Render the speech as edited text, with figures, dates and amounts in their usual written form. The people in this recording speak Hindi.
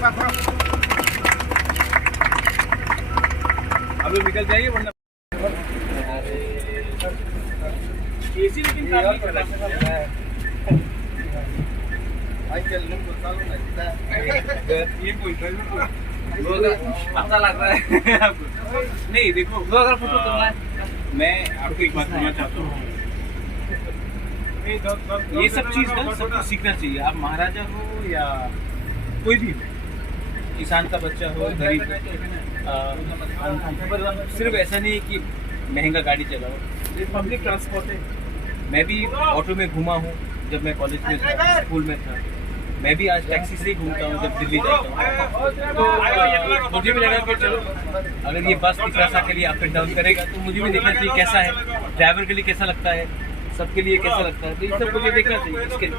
अब लोग निकल जाइए वरना एसी लेकिन काम नहीं कर रहा है। ये कोई पता लग रहा है आपको? नहीं देखो, मैं आपको एक बात कहना चाहता हूँ, ये सब चीज़ ना सबको सीखना चाहिए। आप महाराजा हो या कोई भी हो, किसान का बच्चा हो, गरीब सिर्फ ऐसा नहीं है कि महंगा गाड़ी चलाओ, ये पब्लिक ट्रांसपोर्ट है। मैं भी ऑटो में घूमा हूँ जब मैं कॉलेज में था, स्कूल में था। मैं भी आज टैक्सी से ही घूमता हूँ जब दिल्ली जाता हूँ। तो मुझे भी लगा कि चलो अगर ये बस इतना सा के लिए अप एंड डाउन करेगा तो मुझे भी देखना चाहिए कैसा है, ड्राइवर के लिए कैसा लगता है, सबके लिए कैसा लगता है। तो ये सब मुझे देखना चाहिए इसके लिए।